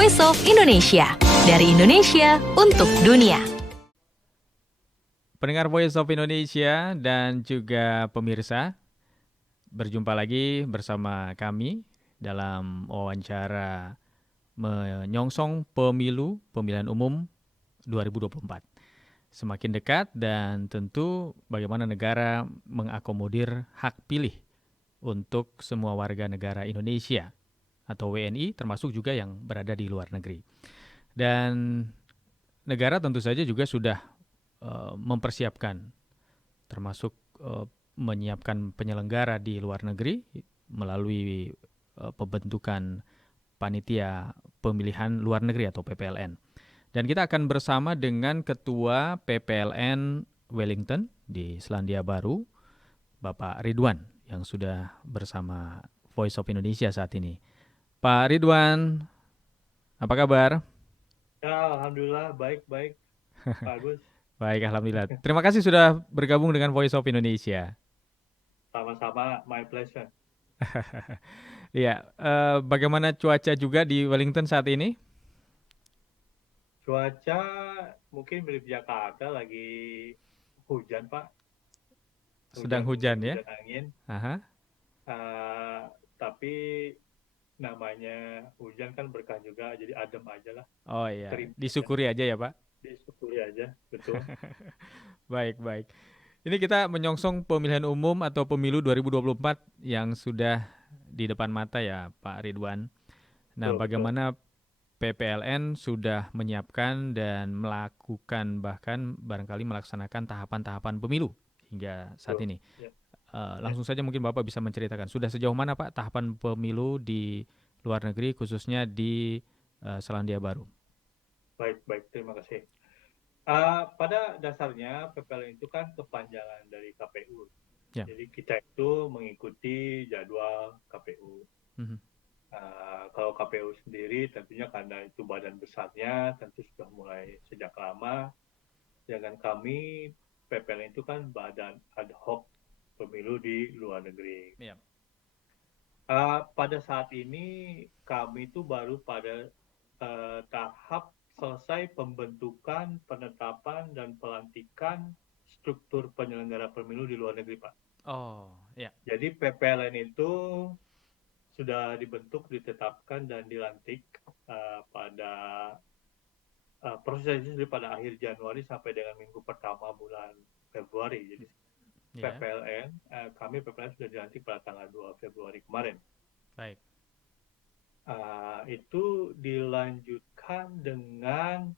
Voice of Indonesia. Dari Indonesia untuk dunia. Pendengar Voice of Indonesia dan juga pemirsa, berjumpa lagi bersama kami dalam wawancara menyongsong pemilihan umum 2024. Semakin dekat dan tentu bagaimana negara mengakomodir hak pilih untuk semua warga negara Indonesia atau WNI termasuk juga yang berada di luar negeri. Dan negara tentu saja juga sudah mempersiapkan termasuk menyiapkan penyelenggara di luar negeri melalui pembentukan panitia pemilihan luar negeri atau PPLN. Dan kita akan bersama dengan Ketua PPLN Wellington di Selandia Baru, Bapak Ridwan, yang sudah bersama Voice of Indonesia saat ini. Pak Ridwan, apa kabar? Ya, alhamdulillah baik, Pak Agus. Baik, alhamdulillah. Terima kasih sudah bergabung dengan Voice of Indonesia. Sama-sama, my pleasure. Iya, bagaimana cuaca juga di Wellington saat ini? Cuaca mungkin mirip Jakarta, lagi hujan, Pak. Sedang hujan ya? Hujan angin. Aha. Tapi namanya hujan kan berkah juga, jadi adem aja lah. Oh iya, Terima disyukuri aja ya Pak? Disyukuri aja, betul. Baik, baik. Ini kita menyongsong pemilihan umum atau pemilu 2024 yang sudah di depan mata ya Pak Ridwan. Nah, Betul. bagaimana PPLN sudah menyiapkan dan melakukan bahkan barangkali melaksanakan tahapan-tahapan pemilu hingga saat ini. Ya. Langsung saja mungkin Bapak bisa menceritakan sudah sejauh mana Pak tahapan pemilu di luar negeri khususnya di Selandia Baru. Baik, terima kasih. Pada dasarnya PPLN itu kan kepanjangan dari KPU. Ya. Jadi kita itu mengikuti jadwal KPU. Kalau KPU sendiri tentunya karena itu badan besarnya tentu sudah mulai sejak lama. Sedangkan kami PPLN itu kan badan ad hoc pemilu di luar negeri. Ya. Pada saat ini kami itu baru pada tahap selesai pembentukan, penetapan, dan pelantikan struktur penyelenggara pemilu di luar negeri, Pak. Oh, ya. Jadi PPLN itu sudah dibentuk, ditetapkan, dan dilantik pada proses itu pada akhir Januari sampai dengan minggu pertama bulan Februari. Jadi PPLN, kami PPLN sudah dilantik pada tanggal 2 Februari kemarin. Baik. Itu dilanjutkan dengan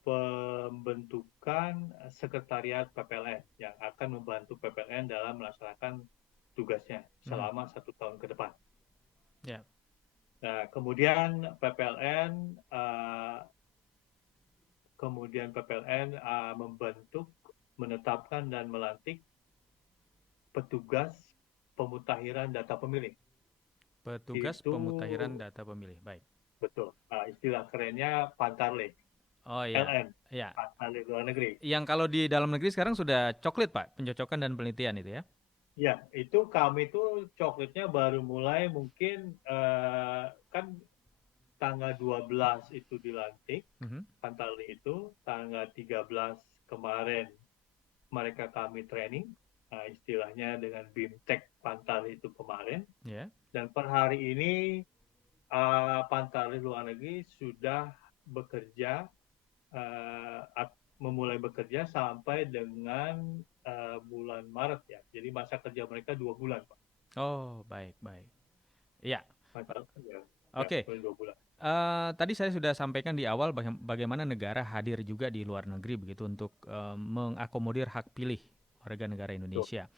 pembentukan sekretariat PPLN yang akan membantu PPLN dalam melaksanakan tugasnya selama 1 tahun ke depan. Ya. Nah, kemudian PPLN membentuk, menetapkan dan melantik petugas pemutahiran data pemilih. Petugas pemutahiran data pemilih, baik. Betul. Istilah kerennya Pantarlih. Oh iya. LN. Iya. Pantarlih luar negeri. Yang kalau di dalam negeri sekarang sudah coklit Pak, pencocokan dan penelitian itu ya? Ya, itu kami tuh coklitnya baru mulai mungkin kan tanggal 12 itu dilantik, Pantarlih itu, tanggal 13 kemarin mereka kami training, istilahnya dengan BIMTEK Pantarlih itu kemarin. Yeah. Dan per hari ini Pantarlih luar negeri sudah bekerja, memulai bekerja sampai dengan bulan Maret ya. Jadi masa kerja mereka 2 bulan, Pak. Oh, baik. Iya. Oke. 2 bulan. Tadi saya sudah sampaikan di awal bagaimana negara hadir juga di luar negeri begitu untuk mengakomodir hak pilih warga negara Indonesia.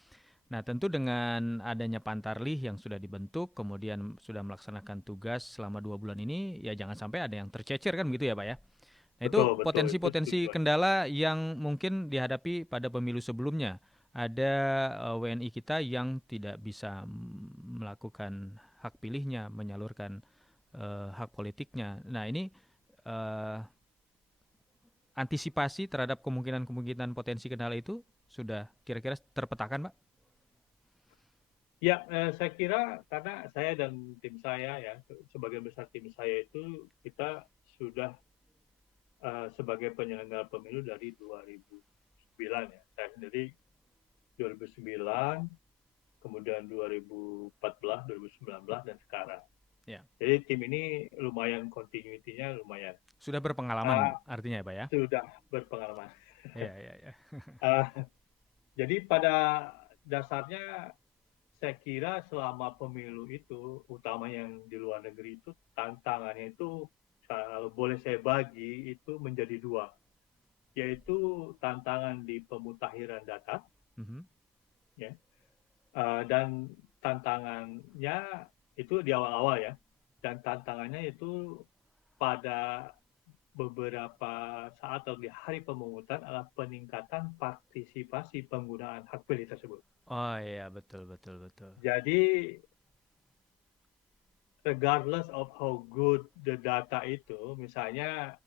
Nah, tentu dengan adanya Pantarlih yang sudah dibentuk, kemudian sudah melaksanakan tugas selama 2 bulan ini, ya jangan sampai ada yang tercecer kan begitu ya Pak ya? Nah, itu potensi-potensi kendala yang mungkin dihadapi pada pemilu sebelumnya. Ada WNI kita yang tidak bisa melakukan hak pilihnya, menyalurkan hak politiknya. Nah, ini antisipasi terhadap kemungkinan potensi kendala itu sudah kira-kira terpetakan, Pak? Ya, saya kira karena saya dan tim saya ya, sebagian besar tim saya itu kita sudah sebagai penyelenggara pemilu dari 2009 ya. Saya sendiri 2009, kemudian 2014, 2019 dan sekarang. Ya. Jadi tim ini lumayan continuity-nya lumayan. Sudah berpengalaman Uh, artinya ya, Pak ya? sudah berpengalaman. Iya, iya, iya. Uh, jadi pada dasarnya saya kira selama pemilu itu, utama yang di luar negeri itu, tantangannya itu kalau boleh saya bagi itu menjadi dua, yaitu tantangan di pemutakhiran data, ya, dan tantangannya itu di awal-awal ya, dan tantangannya itu pada beberapa saat atau di hari pemungutan adalah peningkatan partisipasi penggunaan hak pilih tersebut. Oh iya, betul, betul, betul. Jadi regardless of how good the data itu, misalnya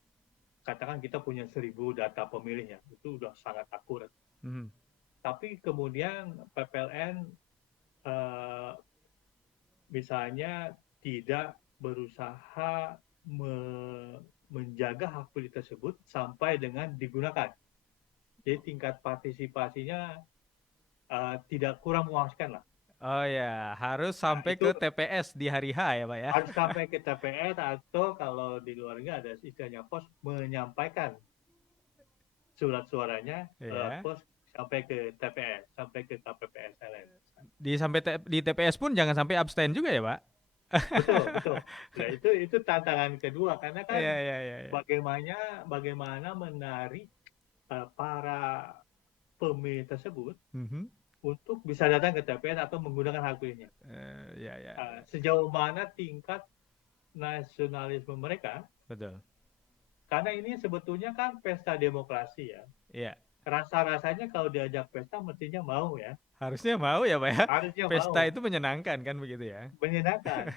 katakan kita punya 1.000 data pemilih ya, itu udah sangat akurat. Tapi kemudian PPLN misalnya tidak berusaha menjaga hak pilih tersebut sampai dengan digunakan. Jadi tingkat partisipasinya tidak kurang memuaskan lah. Oh ya, harus Nah, sampai itu ke TPS di hari H ya, Pak ya? harus sampai ke TPS atau kalau di luar negeri ada istilahnya pos menyampaikan surat suaranya lewat Iya. pos sampai ke TPS, sampai ke KPPS LN. Di TPS pun jangan sampai abstain juga ya, Pak? Betul, betul. Nah, itu tantangan kedua karena kan Iya, iya, iya, iya. bagaimana menarik para pemilih tersebut untuk bisa datang ke TPS atau menggunakan hak pilihnya. Iya, iya. Sejauh mana tingkat nasionalisme mereka? Betul. Karena ini sebetulnya kan pesta demokrasi ya. Iya. Rasa-rasanya kalau diajak pesta mestinya mau ya. Harusnya mau ya, Pak ya? Harusnya Pesta mau. itu menyenangkan kan begitu ya? Menyenangkan.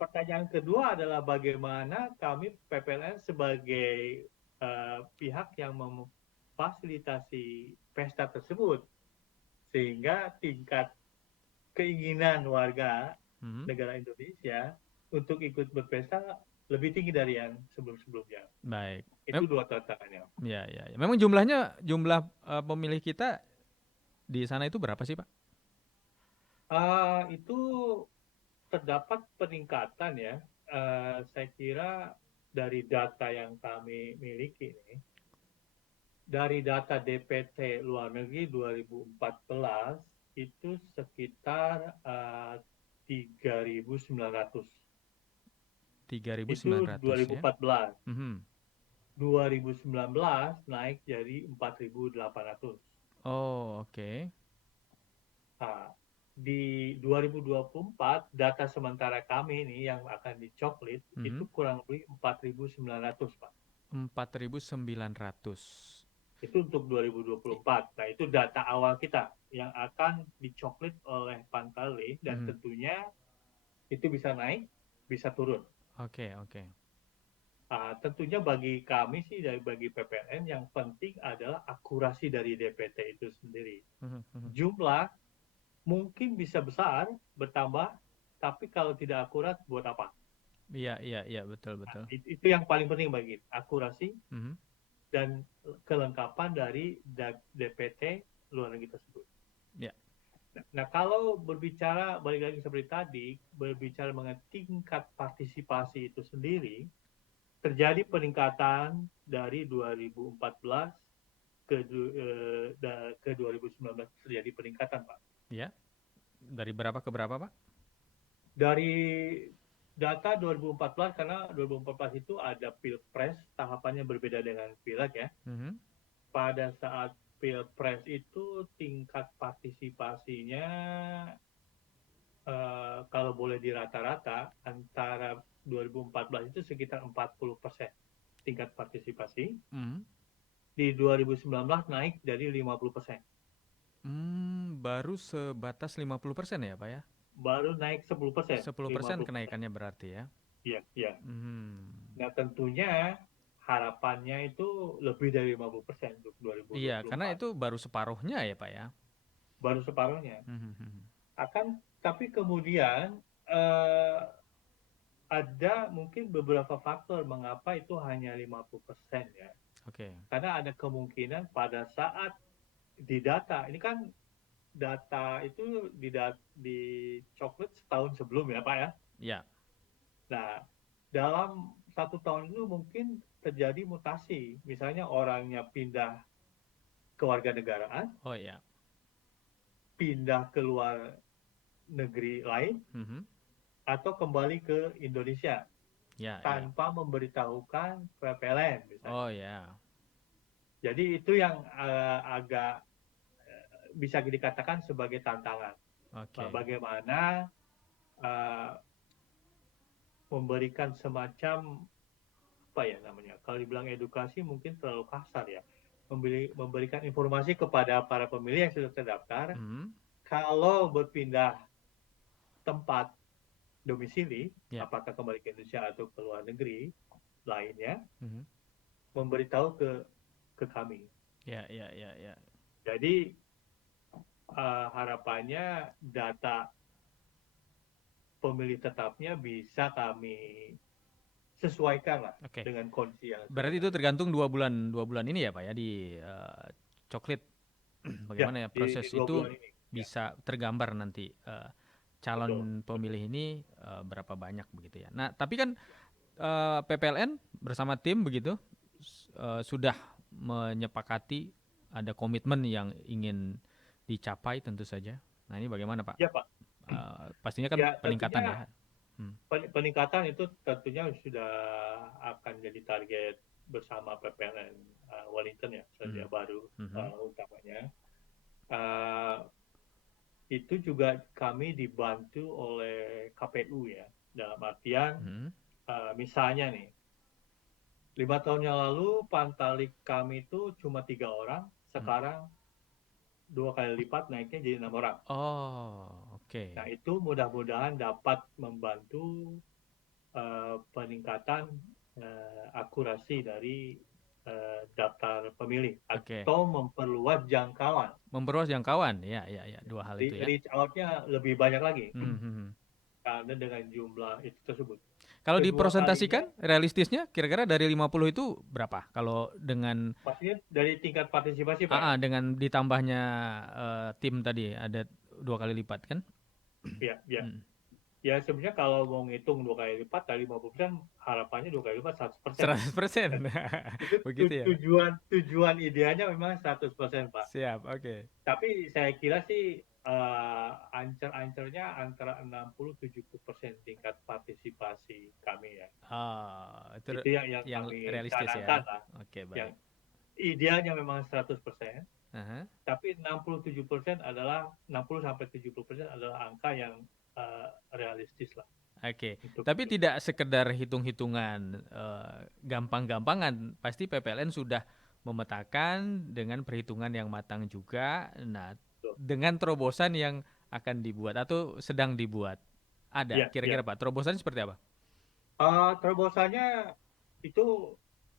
Pertanyaan kedua adalah bagaimana kami PPLN sebagai pihak yang memfasilitasi pesta tersebut sehingga tingkat keinginan warga negara Indonesia untuk ikut berpesta lebih tinggi dari yang sebelum-sebelumnya. Baik. Itu dua tantangannya. Ya, ya, ya. Memang jumlah pemilih kita di sana itu berapa sih, Pak? Itu terdapat peningkatan ya. Saya kira dari data yang kami miliki ini, dari data DPT luar negeri 2014 itu sekitar 3.900. 3.900 Itu 2014. ya. 2019 naik jadi 4.800. Oh, oke. Nah, di 2024 data sementara kami ini yang akan dicoklit itu kurang lebih 4.900, Pak. 4.900. Itu untuk 2024. Nah, itu data awal kita yang akan dicoklit oleh Pantale dan tentunya itu bisa naik, bisa turun. Oke, oke. Tentunya bagi kami sih, bagi PPLN yang penting adalah akurasi dari DPT itu sendiri. Jumlah mungkin bisa besar, bertambah, tapi kalau tidak akurat, buat apa? Iya, iya, iya, betul, betul. Itu yang paling penting bagi akurasi dan kelengkapan dari DPT luar negeri tersebut. Ya. Nah, kalau berbicara, balik lagi seperti tadi, berbicara mengenai tingkat partisipasi itu sendiri, terjadi peningkatan dari 2014 ke 2019 terjadi peningkatan, Pak. Ya. Dari berapa ke berapa, Pak? Dari data 2014, karena 2014 itu ada Pilpres, tahapannya berbeda dengan Pileg ya. Pada saat Pilpres itu tingkat partisipasinya kalau boleh dirata-rata antara 2014 itu sekitar 40% tingkat partisipasi. Di 2019 naik dari 50%. Baru sebatas 50% ya, Pak ya? Baru naik 10%. 10% kenaikannya berarti ya? Iya, iya. Nah, tentunya harapannya itu lebih dari 50% untuk 2024. Iya, karena itu baru separuhnya ya, Pak ya? Baru separuhnya. tapi kemudian eh, ada mungkin beberapa faktor mengapa itu hanya 50% ya. Oke. Karena ada kemungkinan pada saat di data, ini kan data itu di coklat setahun sebelum ya Pak ya. Ya. Nah, dalam 1 tahun itu mungkin terjadi mutasi. Misalnya orangnya pindah kewarganegaraan, Oh ya. pindah ke luar negeri lain, Mhm. atau kembali ke Indonesia Ya, ya. tanpa memberitahukan PPLN Oh misalnya. ya. Jadi itu yang agak bisa dikatakan sebagai tantangan. Oke. Bagaimana uh, memberikan semacam apa ya namanya? Kalau dibilang edukasi mungkin terlalu kasar ya. Memberikan informasi kepada para pemilih yang sudah terdaftar, Mhm. kalau berpindah tempat domisili, Ya. apakah kembali ke Indonesia atau ke luar negeri lainnya, Mhm. memberitahu ke kami. Ya, ya, ya, ya. Jadi harapannya data pemilih tetapnya bisa kami sesuaikan lah Oke. dengan kondisi yang Berarti itu sebenarnya. tergantung 2 bulan ini ya Pak ya di coklit. Ya, Bagaimana ya di proses 2 bulan itu ini. Ya, bisa tergambar nanti betul. calon Betul. pemilih ini berapa banyak begitu ya. Nah, tapi kan PPLN bersama tim begitu sudah menyepakati ada komitmen yang ingin dicapai tentu saja. Nah, ini bagaimana Pak? Ya, Pak. Pastinya kan Ya, peningkatan tentunya ya. Hmm. peningkatan itu tentunya sudah akan jadi target bersama PPLN Wellington ya, Hmm. Selandia Baru Mhm. utamanya. Uh, itu juga kami dibantu oleh KPU ya, dalam artian Mhm. misalnya nih, 5 tahun yang lalu Pantalik kami itu cuma 3 orang, Hmm. sekarang 2 kali lipat naiknya jadi 6 orang. Oh, oke. Nah itu mudah-mudahan dapat membantu peningkatan akurasi dari daftar pemilih Oke. atau memperluas jangkauan. Memperluas jangkauan. Ya, ya, ya. Dua hal itu ya. Reach out-nya lebih banyak lagi Hmm, hmm, hmm. karena dengan jumlah itu tersebut. Kalau Kedua kalinya, dipresentasikan realistisnya kira-kira dari 50 itu berapa? Kalau dengan pastinya dari tingkat partisipasi Pak ya. dengan ditambahnya tim tadi ada 2 kali lipat kan? Ya, ya. Hmm. Ya sebenarnya kalau mau ngitung 2 kali lipat dari 50%, harapannya 2 kali lipat 100%. 100%. Itu Begitu ya. tujuan idealnya memang 100% Pak. Siap, oke. Tapi saya kira sih ancer-ancernya antara 60-70% tingkat partisipasi kami ya. Ah, itu Itu yang yang kami realistis canangkan ya. lah. Oke, Yang baik. idealnya memang 100%, Aha. tapi 60-70% adalah 60-70% adalah angka yang realistis lah Oke, untuk tapi itu. tidak sekedar hitung-hitungan gampang-gampangan. Pasti PPLN sudah memetakan dengan perhitungan yang matang juga. Nah, Betul. dengan terobosan yang akan dibuat atau sedang dibuat. Ada Iya, iya. kira-kira Pak, terobosannya seperti apa? Terobosannya itu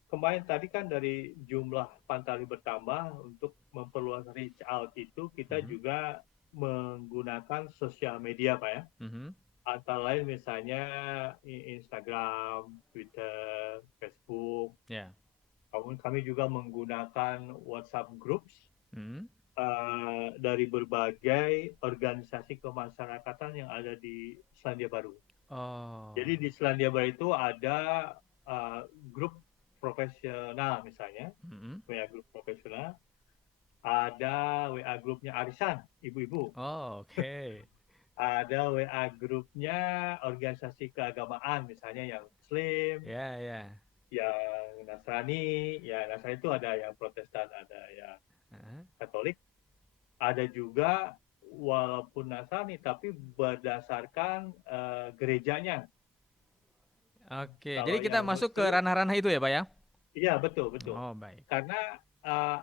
kemarin tadi kan dari jumlah Pantali bertambah, untuk memperluas reach out itu kita Mhm. juga menggunakan sosial media Pak ya. Mhm. Antara lain misalnya Instagram, Twitter, Facebook. Ya. Kami juga menggunakan WhatsApp groups Mhm. dari berbagai organisasi kemasyarakatan yang ada di Selandia Baru. Oh. Jadi di Selandia Baru itu ada grup profesional misalnya, Mhm. WA grup profesional, ada WA grupnya arisan, ibu-ibu, Oh, oke. ada WA grupnya organisasi keagamaan misalnya yang Muslim, Ya, ya. yang Nasrani, ya Nasrani itu ada yang Protestan, ada yang Heeh. Katolik, ada juga walaupun Nasrani tapi berdasarkan gerejanya. Oke, jadi Kalau kita yang masuk ke Muslim, ranah-ranah itu ya, Pak ya? iya betul betul. Oh, baik. Karena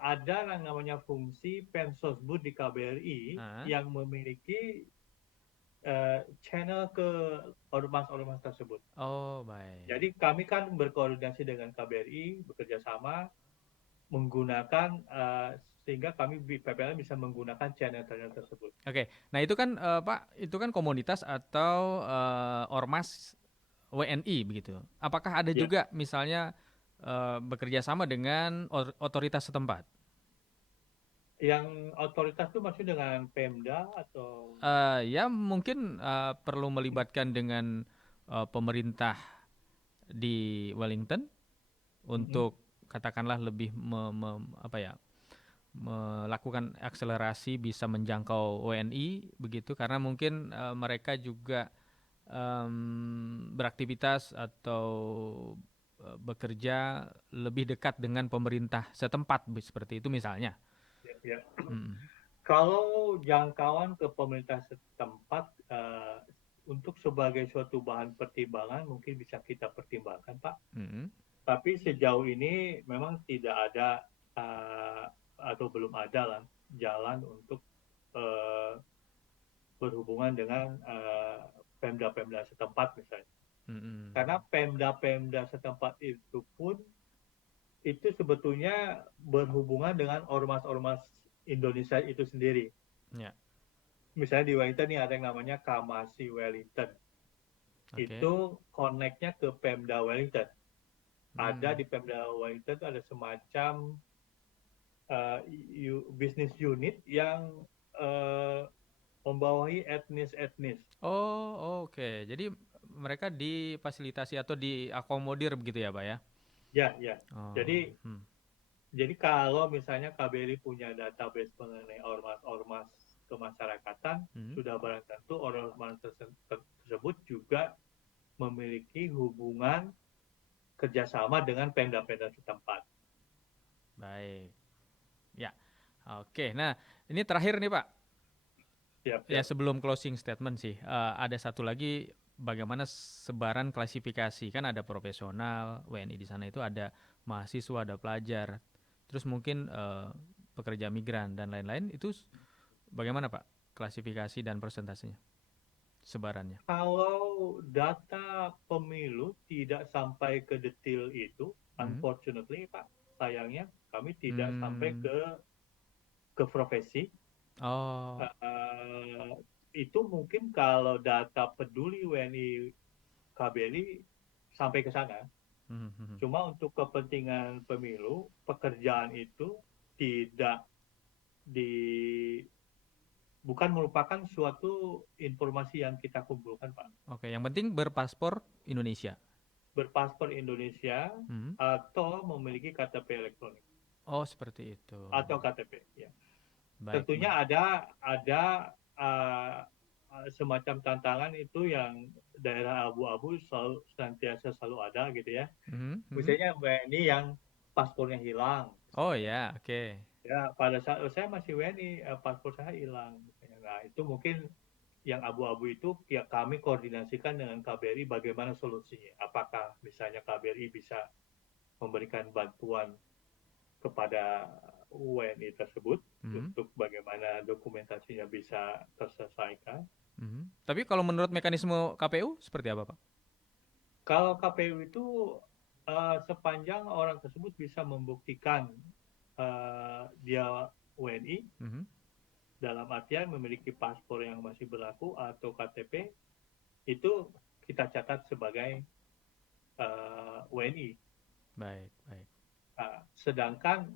ada yang namanya fungsi Pensosbud di KBRI Ah. yang memiliki channel ke ormas-ormas tersebut. Oh, baik. Jadi kami kan berkoordinasi dengan KBRI, bekerja sama menggunakan sehingga kami PPLN bisa menggunakan channel-channel tersebut. Oke, nah itu kan Pak, itu kan komunitas atau ormas WNI begitu. Apakah ada Ya, juga misalnya bekerja sama dengan otoritas setempat? yang otoritas itu maksud dengan Pemda atau Ya mungkin perlu melibatkan dengan pemerintah di Wellington Mm-mm. untuk katakanlah lebih apa ya, melakukan akselerasi bisa menjangkau WNI begitu, karena mungkin mereka juga beraktivitas atau bekerja lebih dekat dengan pemerintah setempat seperti itu misalnya. Ya, ya. Mm. Kalau jangkauan ke pemerintah setempat untuk sebagai suatu bahan pertimbangan mungkin bisa kita pertimbangkan, Pak. Mm. Tapi sejauh ini memang tidak ada uh, atau belum ada lah jalan untuk uh, berhubungan dengan Pemda-Pemda setempat misalnya. Mm. Karena Pemda-Pemda setempat itu pun itu sebetulnya berhubungan dengan ormas-ormas Indonesia itu sendiri. Ya, Misalnya di Wellington nih ada yang namanya Kamasi Wellington. oke. Itu connect-nya ke Pemda Wellington. Ada Mm. di Pemda Wellington itu ada semacam bisnis unit yang uh, membawahi etnis-etnis. Oh, oke. Jadi mereka difasilitasi atau diakomodir begitu ya, Pak ya? Ya, ya. Oh, Jadi Jadi kalau misalnya KBRI punya database mengenai ormas-ormas kemasyarakatan, Hmm. sudah barang tentu ormas tersebut juga memiliki hubungan kerjasama dengan Pemda-Pemda setempat. Baik. Ya, oke. Nah, ini terakhir nih Pak. Siap, Ya siap. sebelum closing statement sih, ada satu lagi bagaimana sebaran klasifikasi. Kan ada profesional, WNI di sana itu ada mahasiswa, ada pelajar, terus mungkin pekerja migran dan lain-lain. Itu bagaimana Pak klasifikasi dan persentasenya, sebarannya? Kalau data pemilu tidak sampai ke detail itu, Hmm. unfortunately Pak, sayangnya kami tidak sampai Hmm. ke profesi. Oh. Uh, itu mungkin kalau data peduli WNI KBRI sampai ke sana. Hmm. Hmm. Cuma untuk kepentingan pemilu, pekerjaan itu tidak di bukan merupakan suatu informasi yang kita kumpulkan, Pak. Oke, yang penting berpaspor Indonesia. Berpaspor Indonesia Hmm. atau memiliki KTP elektronik Oh, seperti itu. atau KTP, ya. Baik, Tentunya baik. ada semacam tantangan itu yang daerah abu-abu selalu senantiasa selalu ada gitu ya. Hmm. Hmm. Misalnya WNI yang paspornya hilang Oh misalnya. ya, oke. Ya, pada saat saya masih WNI, paspor saya hilang. Nah, itu mungkin yang abu-abu itu ya kami koordinasikan dengan KBRI bagaimana solusinya. Apakah misalnya KBRI bisa memberikan bantuan kepada WNI tersebut Hmm. untuk bagaimana dokumentasinya bisa terselesaikan. Hmm. Tapi kalau menurut mekanisme KPU seperti apa, Pak? Kalau KPU itu sepanjang orang tersebut bisa membuktikan dia WNI Hmm. dalam artian memiliki paspor yang masih berlaku atau KTP itu kita catat sebagai WNI. Baik, baik. Sedangkan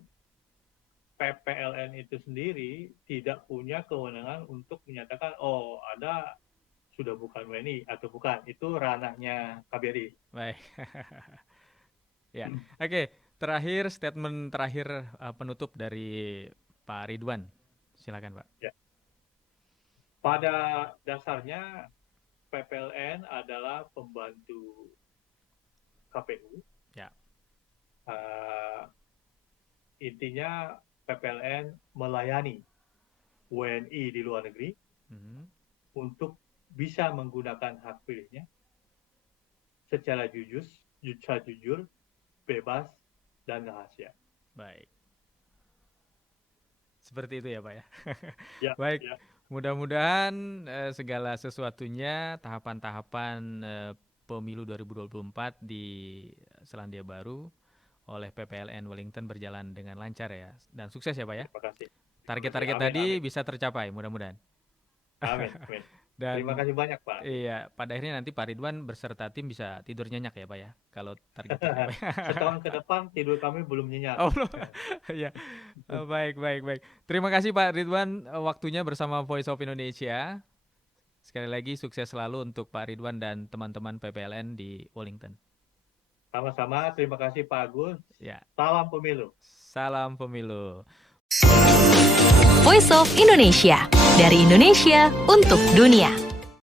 PPLN itu sendiri tidak punya kewenangan untuk menyatakan oh Anda sudah bukan WNI atau bukan. Itu ranahnya KBRI. Baik. Ya. Oke, terakhir statement terakhir penutup dari Pak Ridwan. Silakan, Pak. Ya. Pada dasarnya PPLN adalah pembantu KPU. Ya. Intinya PPLN melayani WNI di luar negeri Hmm. untuk bisa menggunakan hak pilihnya secara jujur, bebas, dan rahasia. Baik. Seperti itu ya, Pak ya. Ya, Baik. ya. Mudah-mudahan segala sesuatunya tahapan-tahapan pemilu 2024 di Selandia Baru, oleh PPLN Wellington berjalan dengan lancar ya. Dan sukses ya Pak ya. Terima kasih. Target-target Amin, tadi amin. bisa tercapai mudah-mudahan. Amin, amin. Dan Terima kasih banyak, Pak. iya, pada akhirnya nanti Pak Ridwan beserta tim bisa tidur nyenyak ya Pak ya, kalau target tercapai. Setahun ke depan tidur kami belum nyenyak. Oh, belum. Iya. Baik, baik, baik. Terima kasih Pak Ridwan waktunya bersama Voice of Indonesia. Sekali lagi sukses selalu untuk Pak Ridwan dan teman-teman PPLN di Wellington. Sama-sama, terima kasih Pak Agus. Ya. Salam pemilu. Salam pemilu. Voice of Indonesia, dari Indonesia untuk dunia.